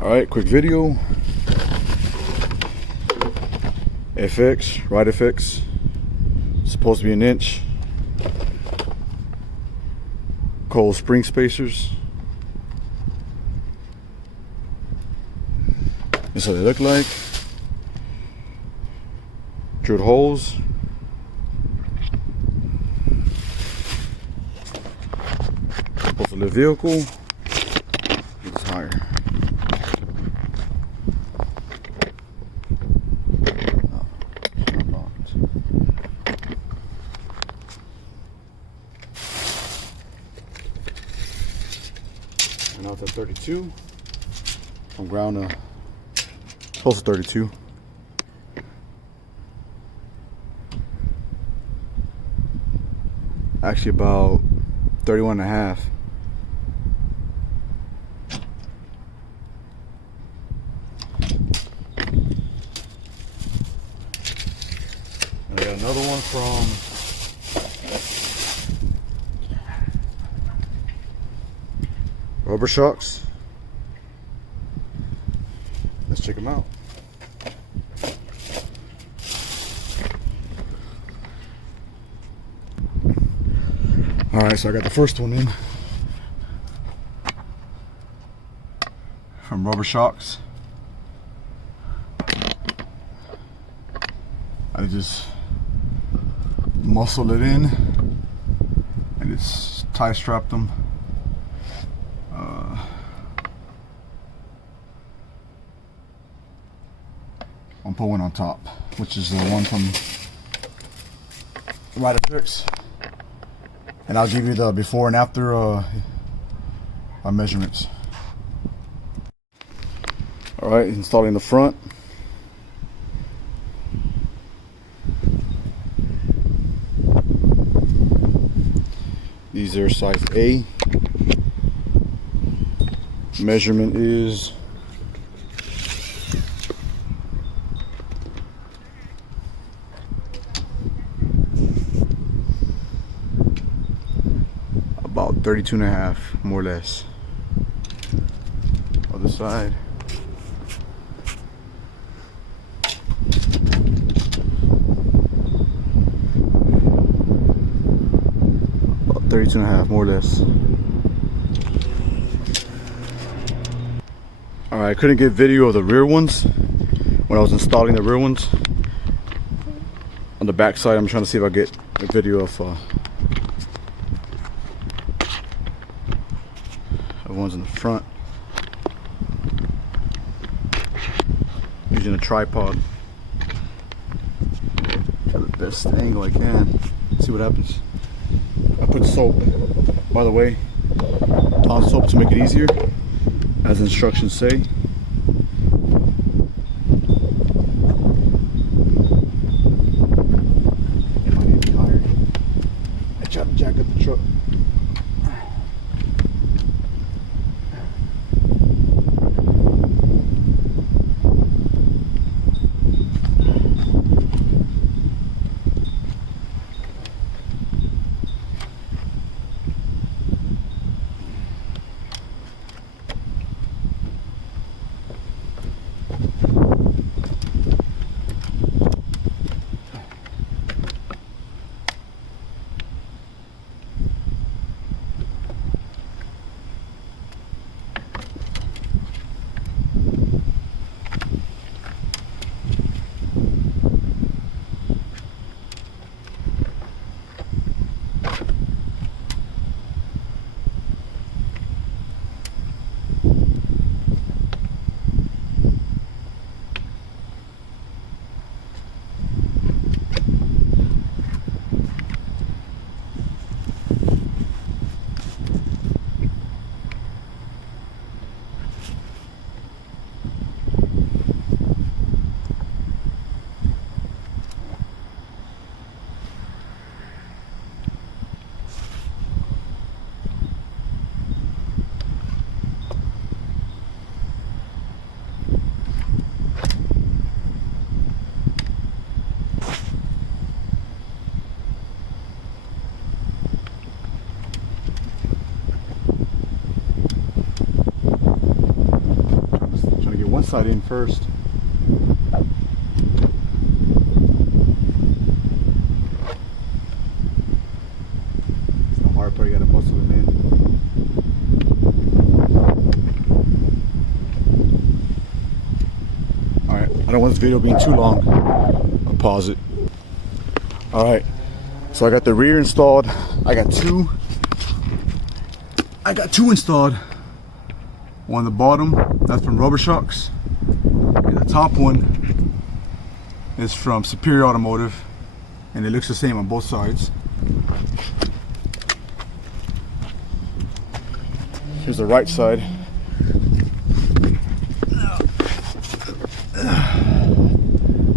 Alright, quick video. FX, right FX. Supposed to be 1 inch. Coil spring spacers. This is what they look like. Drilled holes. Supposed to lift vehicle. It's higher. And now it's at 32. From ground to close to 32. Actually about 31 and a half. And I got another one from Rubber Shocks. Let's check them out. Alright, so I got the first one in from Rubber Shocks. I just muscled it in and just tie strapped them. I'm putting one on top, which is the one from Rider Fix. And I'll give you the before and after measurements. Alright, installing the front. These are size A. Measurement is about 32 and a half, more or less. Other side. About 32 and a half, more or less. Alright, I couldn't get video of the rear ones when I was installing the rear ones. On the back side, I'm trying to see if I get a video of the ones in the front. Using a tripod. Got the best angle I can. See what happens. I put soap, by the way, on soap to make it easier, as instructions say. It might even be higher. I tried to jack up the truck. one side in first. It's the hard part, you gotta muscle them in. Alright, I don't want this video being too long. I'll pause it. Alright, so I got the rear installed. I got two installed. One on the bottom, that's from Rubber Shocks. And the top one is from Superior Automotive, and it looks the same on both sides. Here's the right side.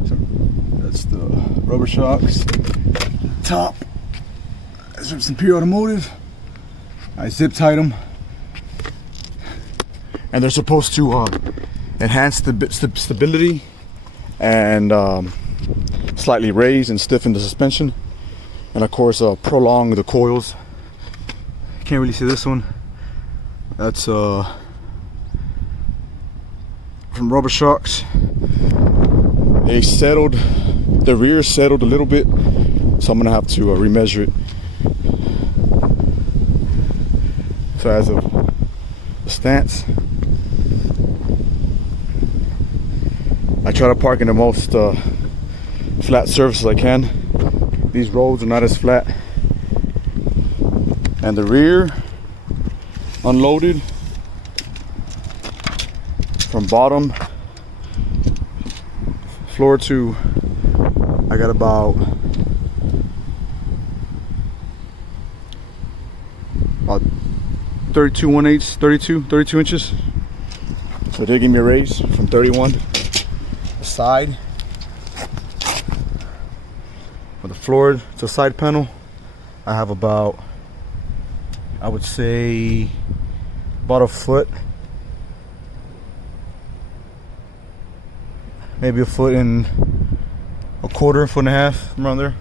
So that's the Rubber Shocks. Top is from Superior Automotive. I zip tied them, and they're supposed to enhance the stability and slightly raise and stiffen the suspension, and of course prolong the coils. Can't really see this one. That's from Rubber Shocks. They settled, the rear settled a little bit, so I'm gonna have to remeasure it. So as of the stance, I try to park in the most flat surfaces I can. These roads are not as flat. And the rear, unloaded from bottom floor to, I got about 32 1/8, 32 inches. So they give me a raise from 31. The side, with the floor to side panel, I have about, I would say, about a foot, maybe a foot and a quarter, foot and a half, around there.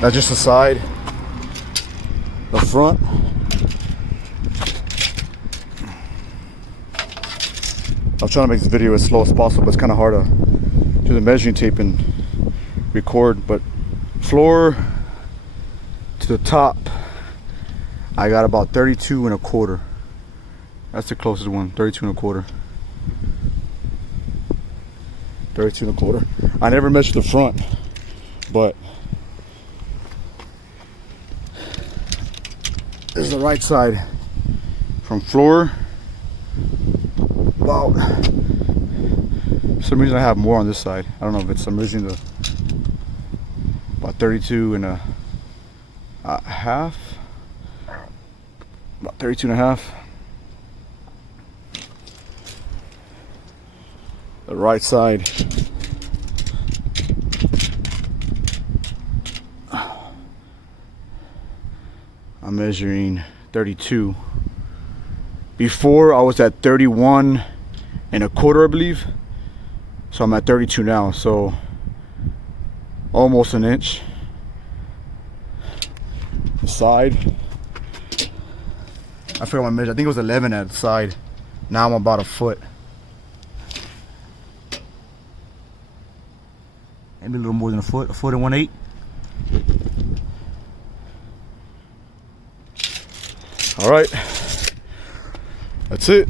That's just the side. The front, I'm trying to make this video as slow as possible, but it's kind of hard to do the measuring tape and record. But floor to the top, I got about 32 and a quarter. That's the closest one, 32 and a quarter. 32 and a quarter. I never measured the front, but this is the right side. From floor, about, for some reason I have more on this side. I don't know if it's, I'm measuring the, about 32 and a half. About 32 and a half. The right side, I'm measuring 32. Before I was at 31 and a quarter, I believe. So I'm at 32 now, so almost an inch. The side, I forgot my measure. I think it was 11 at the side. Now I'm about a foot. Maybe a little more than a foot and 1/8. All right, that's it.